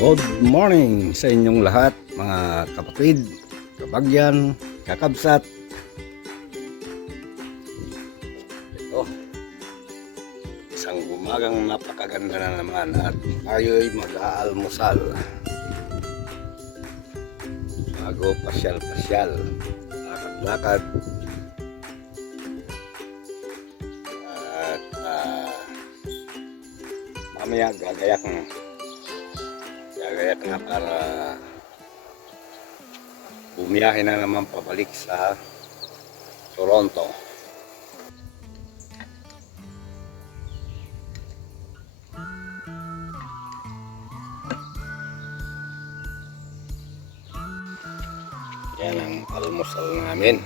Good morning sa inyong lahat, mga kapatid, kabagyan, kakabsat. Ito, isang umagang napakaganda na naman at tayo'y mag-aalmusal bago pasyal-pasyal, lakad-lakad at mamaya gagayak na para bumiyahe na naman pabalik sa Toronto. Yan ang almusal namin,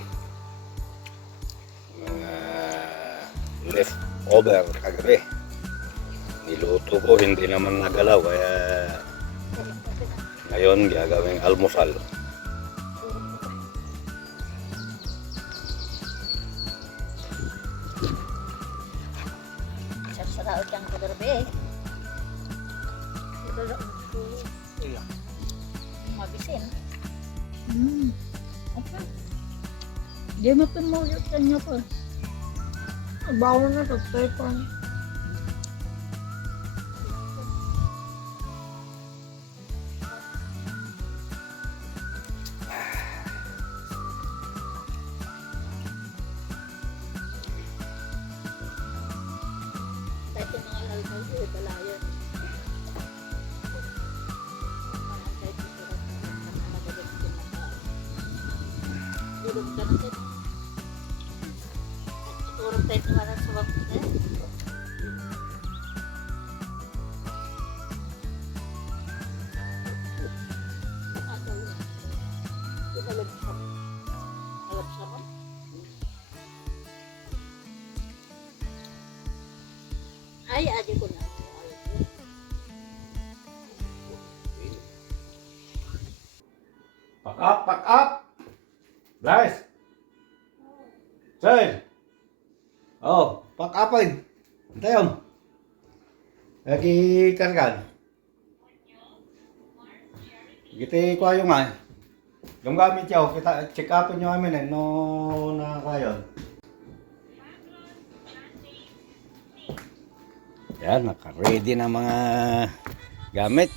mga leftover kagabi. Niluto ko, hindi naman nagalaw, kaya ngayon gagawing almusal. Sarap yang kagabi. Iya. Mabisin. Apa? Dia makan mau tanya apa? Bau na tatay pa. Kahit yung mga lalaki ko, balayan. Kahit yung sarap na magalit ko na tao. Durog ka na din. Durog tayo naman ang sabab ko na. Alap-sabang. Ay, aja ko na. Pack up! Guys! Sir! Oh, pack up ay! Antayon! Lagi kargan. Kita ko ayo nga. Yung gamit yaw, kita check upin nyo amin eh, no na kayo. Yan, naka-ready na mga gamit.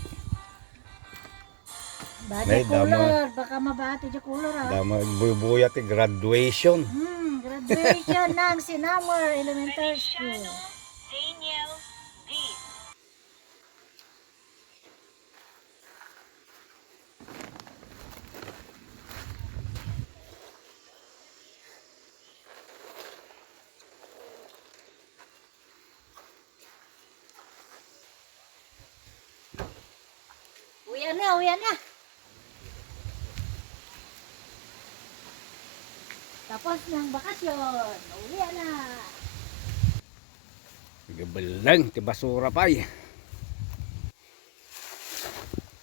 May Bati color, baka mabati yung color ah. Dama bubuyat graduation. Graduation ng Sinamar Elementary School. Uwian na. Tapos ng bakasyon, uwian na. Agabalang ti basura pa ay.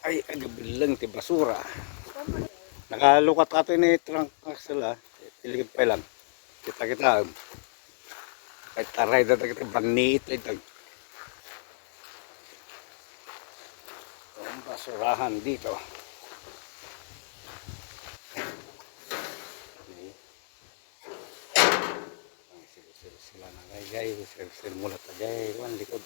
Ay, agabalang ti basura. Nakalukat atin ni trunk sila. Iligid pa lang. Kita. Kahit taray na kita baniit ito. Ang basurahan dito. Sila na gay, sir mula tagay, wan likod.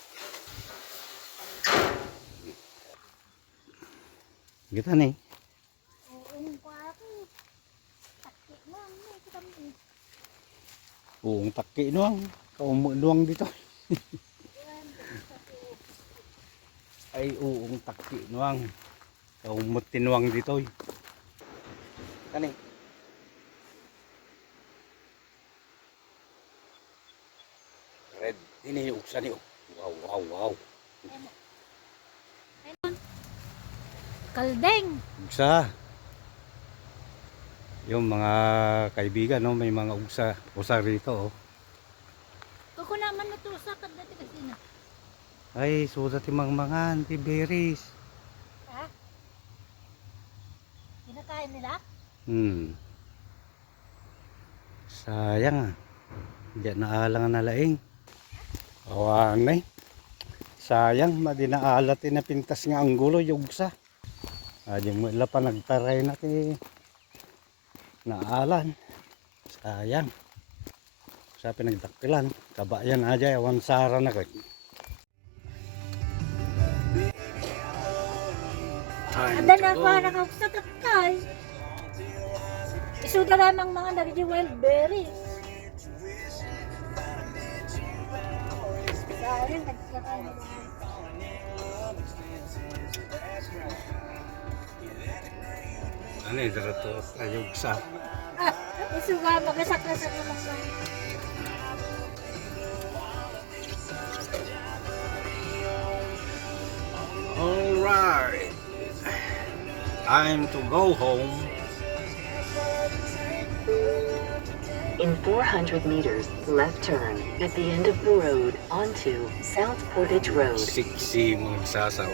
Kita nih. Uong taki nuang, kaumunuang dito. Ay uong taki nuang, kaumutinuang dito. Kani. Red, ini uksa ni. Wow. Kaldeng. Ugsa. Yung mga kaibigan, no, may mga usa rito. Oh. Ako naman natusak at dati kasi na. Ay, sudat yung mga berries. Ha? Kinakain nila? Sayang ah. Diyan naalang na laing. Awan eh. Sayang, madinaalat na pintas nga ang gulo yugsa. Adi mo ila pa nagtaray na ti naalan. Sayang. Sa pinagdakilan, kabayan aja awan sara na kay. Ada na pa nakaup sa tatay. Isuda lamang mga nagdi wild berries. Sayang, nagkakain na lang. Ano yung darato ayugsa? Isuga, magasak-gasak na mga. Alright. Time to go home. In 400 meters, left turn at the end of the road onto South Portage Road. Siksi magsasaw.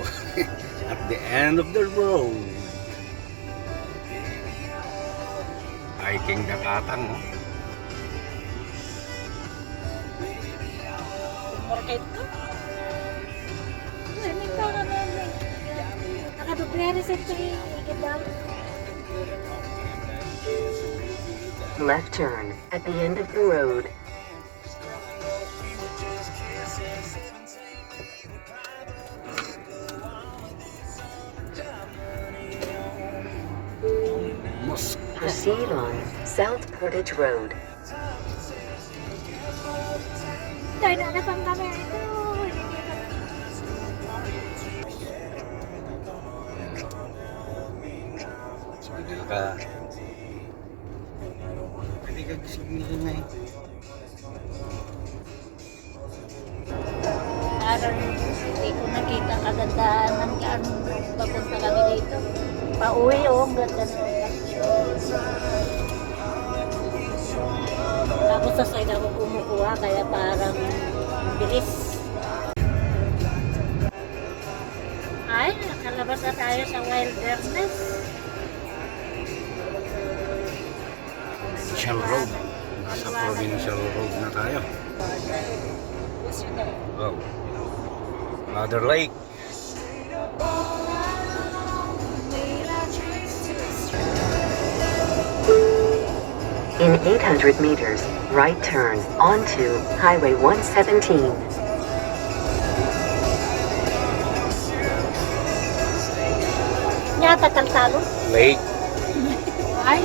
At the end of the road. Hiking Dakatang. Oh. Market ko. Ano ka na namin? Nakadublere sa ito ikit daw. Left turn at the end of the road. Proceed on South Portage Road. Tayo na pang kami ito. Hindi ka. Hindi ka gising nila na eh. Parang hindi ko nakita kagandahan ng anong papunta kami dito. Pauwi ang ganda na. Tapos sa side ako kumukuha kaya parang bilis. Ay, nakalabas na tayo sa wilderness. Provincial Road. Nasa Provincial Road na tayo. Wow. Another lake. In 800 meters, right turn onto Highway 117. Nyata talo. Lake. Ay,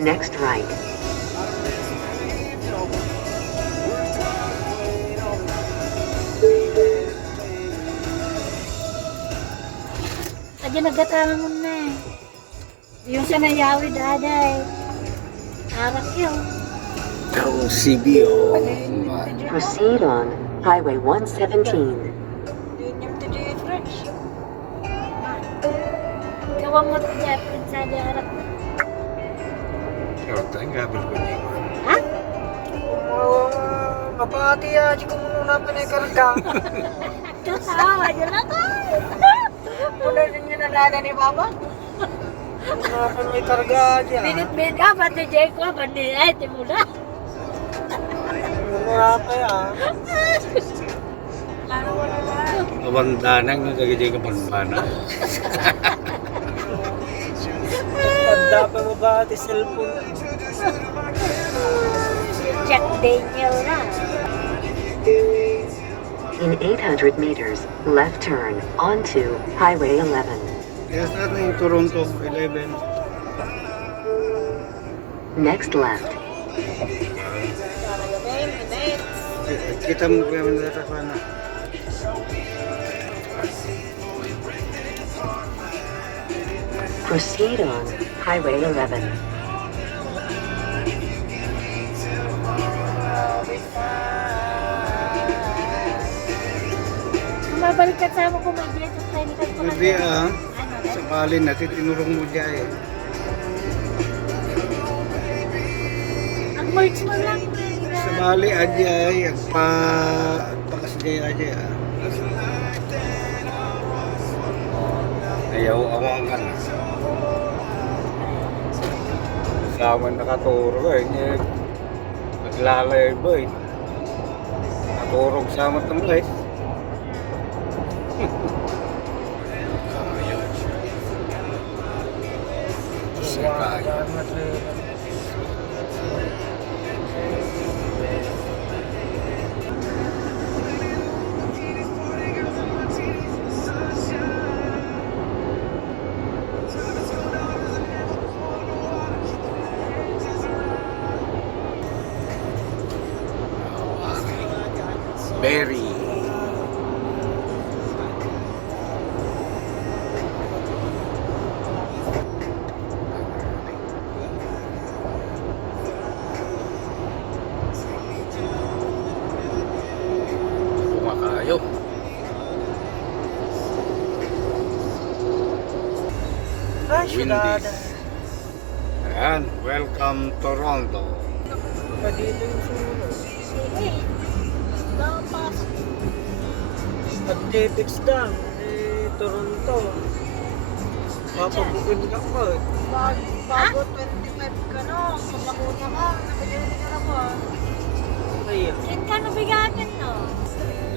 Next right. adyan nagdatangan mo na eh. Yung sa nayawi daday. Arak yun. CBO. Proceed on Highway 117. Gawa mo ito dyan, sa arak. Pero tayo gabil ko niya. Ha? Mapati ya, di ko muna panikarga. Kasawa, dyan na tayo. Muna din yun ang nana ni Mama. Muna panikarga dyan. Binit-binit ka, pati dyan ko, pati ay, timula. Muna pa yan. Kabandanang nung dagay ka banbana. Tanda pa mo ba ati cellphone? Jack Daniel na. In 800 meters, left turn onto Highway 11. Kaya start na yung Toronto 11. Next left. Kita mo kaya mandarakawan na. Proceed on Highway 11. Mabalik ka sa mo kung may dyan sa clinical ko lang. Hindi sa balin natin tinurong mo dyan eh. Ang merch mo lang. Sa bali aja ay agpakas dyan aja. Ay Ayaw awang ka na. Sama nakaturo eh. Naglalay ba eh. Naturog sama itong guys. Wala na trailer. Berry. Kumakayo. Ay, syudad. Ayan, welcome Toronto. Pa dito yung sunod. Eh, dapat. Athletics lang. Toronto. Papabukod ka pa. Bago 25 ka no, sa bakuna ka, nabigyan ka na po. Ay, Yan ka nabigagan, no?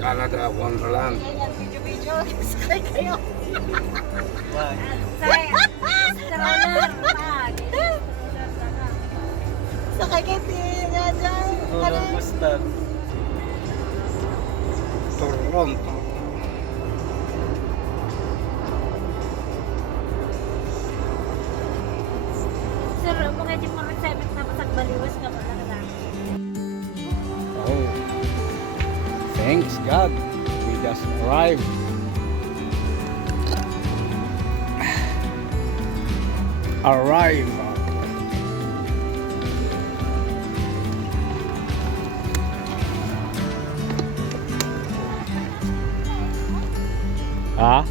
Canada Wonderland. Yan, video-video, sakay kayo. why? Stroller pa. Stroller sana. Sakay kayo nga dyan. Walang mustard. Toronto. Sir, mga di mo nagsabit na pasag baliwas ka pala na lang. Oh, thanks God, we just arrived. Arrive. Ah?